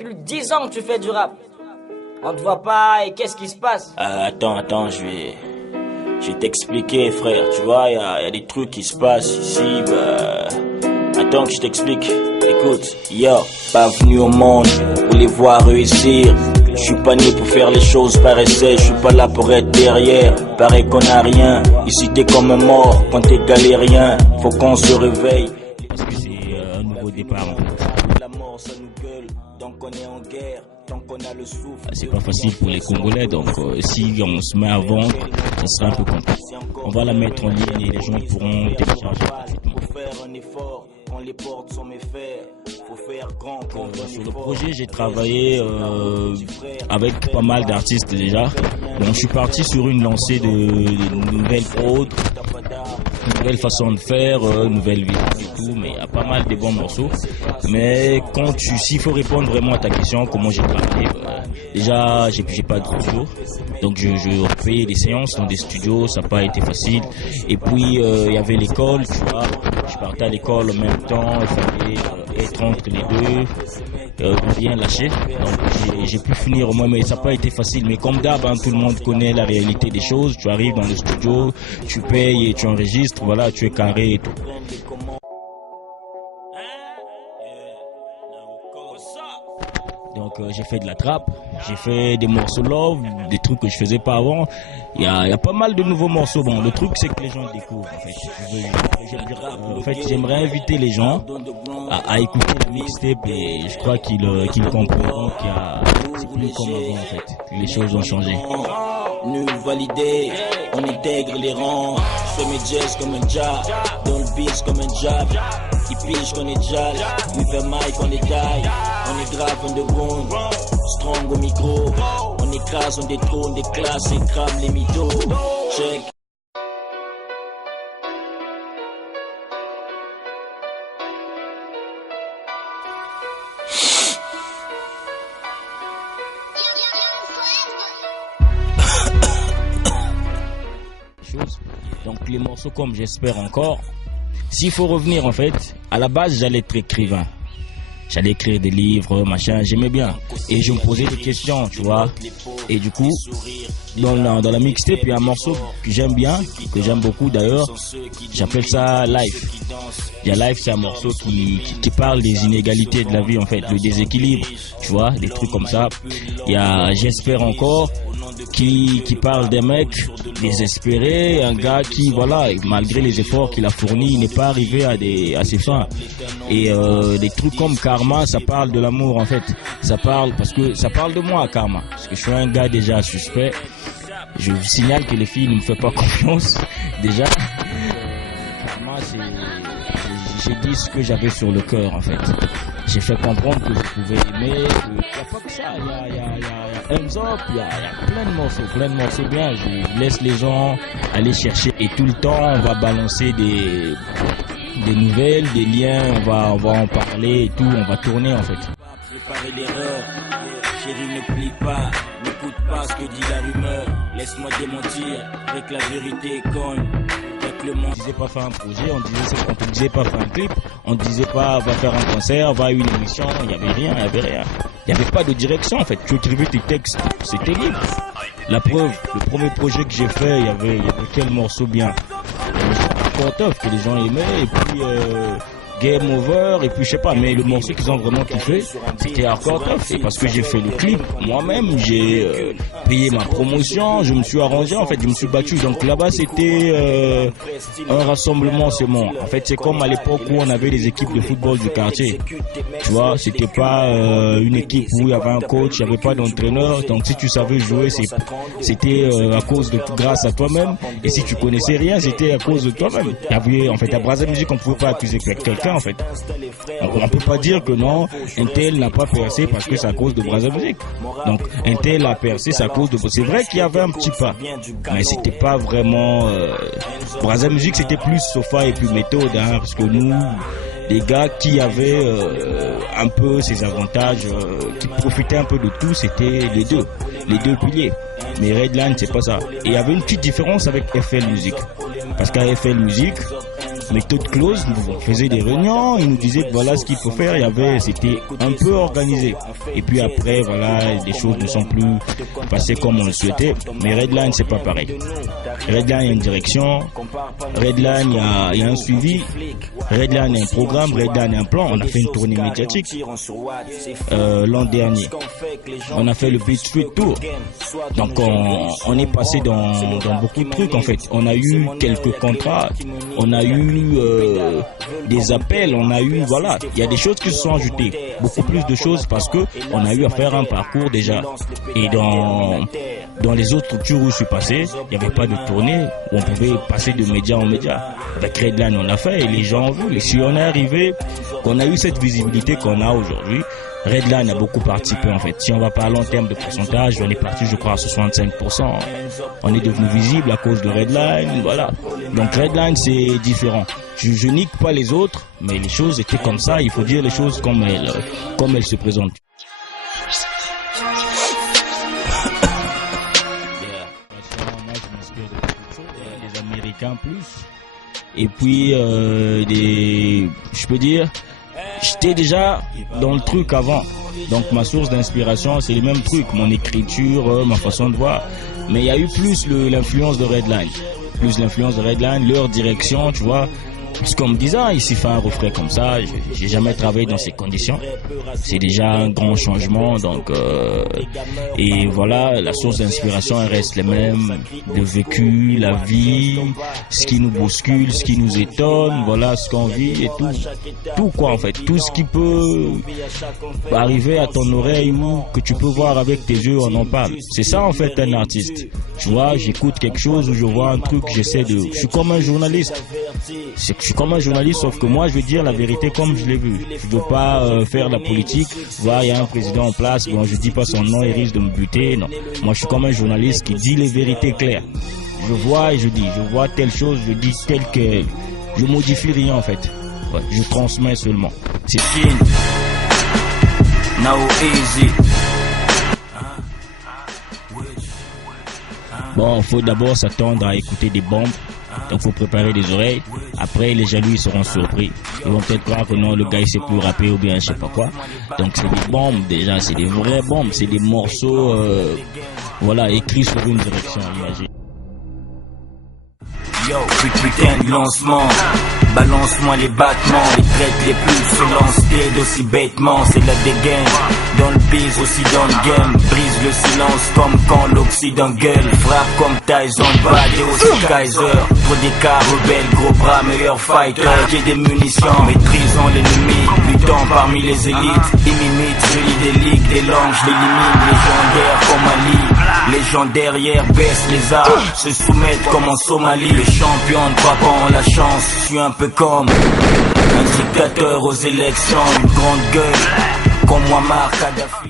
Plus de 10 ans que tu fais du rap. On te voit pas et qu'est-ce qui se passe? Attends, je vais t'expliquer, frère. Tu vois, y a des trucs qui se passent ici, attends que je t'explique. Écoute, pas venu au monde pour les voir réussir. Je suis pas né pour faire les choses par essai. Je suis pas là pour être derrière. Paraît qu'on a rien. Ici t'es comme un mort quand t'es galérien. Faut qu'on se réveille. Parce que c'est un nouveau départ. La mort ça nous gueule. Donc on est en guerre. C'est pas facile pour les Congolais, donc si on se met à vendre, ça sera un peu compliqué. On va la mettre en ligne et les gens pourront télécharger. Sur le projet, j'ai travaillé avec pas mal d'artistes déjà. Donc je suis parti sur une lancée de nouvelles prods, nouvelle façon de faire, nouvelle vidéo et tout, mais il y a pas mal de bons morceaux. Mais s'il faut répondre vraiment à ta question, comment j'ai travaillé, déjà j'ai pas de studio, donc je payais des séances dans des studios, ça n'a pas été facile. Et puis il y avait l'école, tu vois, je partais à l'école en même temps, il fallait être entre les deux, rien lâcher. Donc j'ai pu finir au moins, mais ça n'a pas été facile. Mais comme d'hab, tout le monde connaît la réalité des choses. Tu arrives dans le studio, tu payes et tu enregistres, voilà, tu es carré et tout. Donc j'ai fait de la trappe, j'ai fait des morceaux love, des trucs que je faisais pas avant. Il y a pas mal de nouveaux morceaux. Bon, le truc c'est que les gens découvrent en fait. J'aimerais inviter les gens à écouter la mixtape et je crois qu'ils comprendront c'est plus comme avant en fait. Les choses ont changé. Nul validé, on intègre les rangs. Je fais mes jazz comme un jab, dans le beat comme un jab. Qui pige qu'on est jazz, lui fait mic on est taille. On est grave underground, strong au micro. On écrase, on détrône des classes et crame les mythos. Check. Donc les morceaux comme j'espère encore. S'il faut revenir en fait, à la base j'allais être écrivain. J'allais écrire des livres, machin, j'aimais bien. Et je me posais des questions, tu vois. Et du coup, dans la mixtape, il y a un morceau que j'aime bien, que j'aime beaucoup d'ailleurs. J'appelle ça Life. Il y a Life, c'est un morceau qui parle des inégalités de la vie en fait, le déséquilibre, tu vois, des trucs comme ça. Il y a J'espère encore, qui parle des mecs désespérés, un gars qui, voilà, malgré les efforts qu'il a fournis, il n'est pas arrivé à ses fins. Et des trucs comme Karma, ça parle de l'amour en fait. Ça parle de moi, Karma, parce que je suis un gars déjà suspect. Je vous signale que les filles ne me font pas confiance déjà. Karma, j'ai dit ce que j'avais sur le cœur en fait. J'ai fait comprendre que je pouvais aimer, qu'il n'y a pas que ça, il y a Hands Up, il y a plein de morceaux bien. Je laisse les gens aller chercher et tout le temps on va balancer des nouvelles, des liens, on va en parler et tout, on va tourner en fait. Préparer l'erreur, chérie ne plie pas, n'écoute pas ce que dit la rumeur, laisse-moi démentir, avec la vérité cogne. On disait pas faire un projet, on disait pas faire un clip, on disait pas va faire un concert, va à une émission, il n'y avait rien. Il n'y avait pas de direction en fait, tu écrivais tes textes, c'était libre. La preuve, le premier projet que j'ai fait, il y avait quel morceau bien, Tough que les gens aimaient, et puis Game Over, et puis je sais pas, mais le morceau qu'ils ont vraiment kiffé, c'était Hardcore Tough. Et parce que j'ai fait le clip, moi-même, j'ai payé ma promotion, je me suis arrangé, en fait, je me suis battu. Donc là-bas, c'était un rassemblement, c'est bon. En fait, c'est comme à l'époque où on avait les équipes de football du quartier. Tu vois, c'était pas une équipe où il y avait un coach, il n'y avait pas d'entraîneur. Donc si tu savais jouer, c'était grâce à toi-même. Et si tu connaissais rien, c'était à cause de toi-même. En fait, à Brazza Music, on pouvait pas accuser quelqu'un. En fait, on peut pas dire que non, un tel n'a pas percé parce que c'est à cause de Brazza Music. Donc un tel a percé, c'est à cause de. C'est vrai qu'il y avait un petit pas, mais c'était pas vraiment. Brazza Music, c'était plus Sofa et puis méthode, parce que nous, les gars qui avaient un peu ces avantages, qui profitaient un peu de tout, c'était les deux piliers. Mais Redline, c'est pas ça. Et il y avait une petite différence avec FL Music, parce qu'à FL Music, méthode close, on faisait des réunions, ils nous disaient que voilà ce qu'il faut faire, c'était un peu organisé. Et puis après, voilà, les choses ne sont plus passées comme on le souhaitait. Mais Redline, c'est pas pareil. Redline, il y a une direction. Redline, il y a un suivi. Redline, il y a un programme. Redline, il y a un plan. On a fait une tournée médiatique l'an dernier. On a fait le Beat Street Tour. Donc on est passé dans beaucoup de trucs en fait. On a eu quelques contrats, on a eu des appels, on a eu, voilà, il y a des choses qui se sont ajoutées, beaucoup plus de choses parce que on a eu à faire un parcours déjà. Et dans les autres structures où je suis passé, il n'y avait pas de tournée où on pouvait passer de média en média. Avec Redline, on a fait et les gens ont vu. Et si on est arrivé, qu'on a eu cette visibilité qu'on a aujourd'hui, Redline a beaucoup participé en fait. Si on va parler en termes de pourcentage, on est parti je crois à 65%. On est devenu visible à cause de Redline, voilà. Donc Redline c'est différent. Je nique pas les autres, mais les choses étaient comme ça. Il faut dire les choses comme elles se présentent. Moi je m'inspire de beaucoup de choses, des Américains plus. Et puis je peux dire, j'étais déjà dans le truc avant. Donc ma source d'inspiration, c'est les mêmes trucs, mon écriture, ma façon de voir. Mais il y a eu plus l'influence de Redline. Plus l'influence de Redline, leur direction, tu vois. Parce qu'on me disait, ici fait un refrain comme ça, j'ai jamais travaillé dans ces conditions. C'est déjà un grand changement, donc et voilà, la source d'inspiration elle reste la même, le vécu, la vie, ce qui nous bouscule, ce qui nous étonne, voilà ce qu'on vit et tout quoi en fait, tout ce qui peut arriver à ton oreille ou que tu peux voir avec tes yeux, on en parle. C'est ça en fait un artiste. Tu vois, j'écoute quelque chose ou je vois un truc, je suis comme un journaliste. Je suis comme un journaliste, sauf que moi je veux dire la vérité comme je l'ai vu. Je veux pas faire de la politique, voir il y a un président en place, bon je dis pas son nom, il risque de me buter, non. Moi je suis comme un journaliste qui dit les vérités claires. Je vois et je dis, je vois telle chose, je dis telle que je modifie rien en fait. Ouais, je transmets seulement. C'est fini. Now easy. Bon, faut d'abord s'attendre à écouter des bombes. Donc faut préparer les oreilles. Après les jaloux ils seront surpris. Ils vont peut-être croire que non le gars il sait plus rapper ou bien je sais pas quoi. Donc c'est des bombes déjà, c'est des vraies bombes, c'est des morceaux voilà écrits sur une direction, imagine. Yo, putain de lancement. Balance-moi les battements, les traites les plus se lancent d'aussi bêtement, c'est la dégaine. Dans le biz aussi dans le game, brise le silence comme quand l'Occident gueule. Frappe comme Tyson, Bad et aussi Kaiser. Trop d'écart, rebelle, gros bras, meilleur fighter. J'ai des munitions, maîtrisant l'ennemi, luttant parmi les élites. Il m'imite, je lis des ligues, des langues, je l'élimine. Légendaire comme Ali, les gens derrière baissent les armes, se soumettent comme en Somalie. Le champion ne croit pas en la chance, je suis un peu comme un dictateur aux élections, une grande gueule, comme Muammar Kadhafi.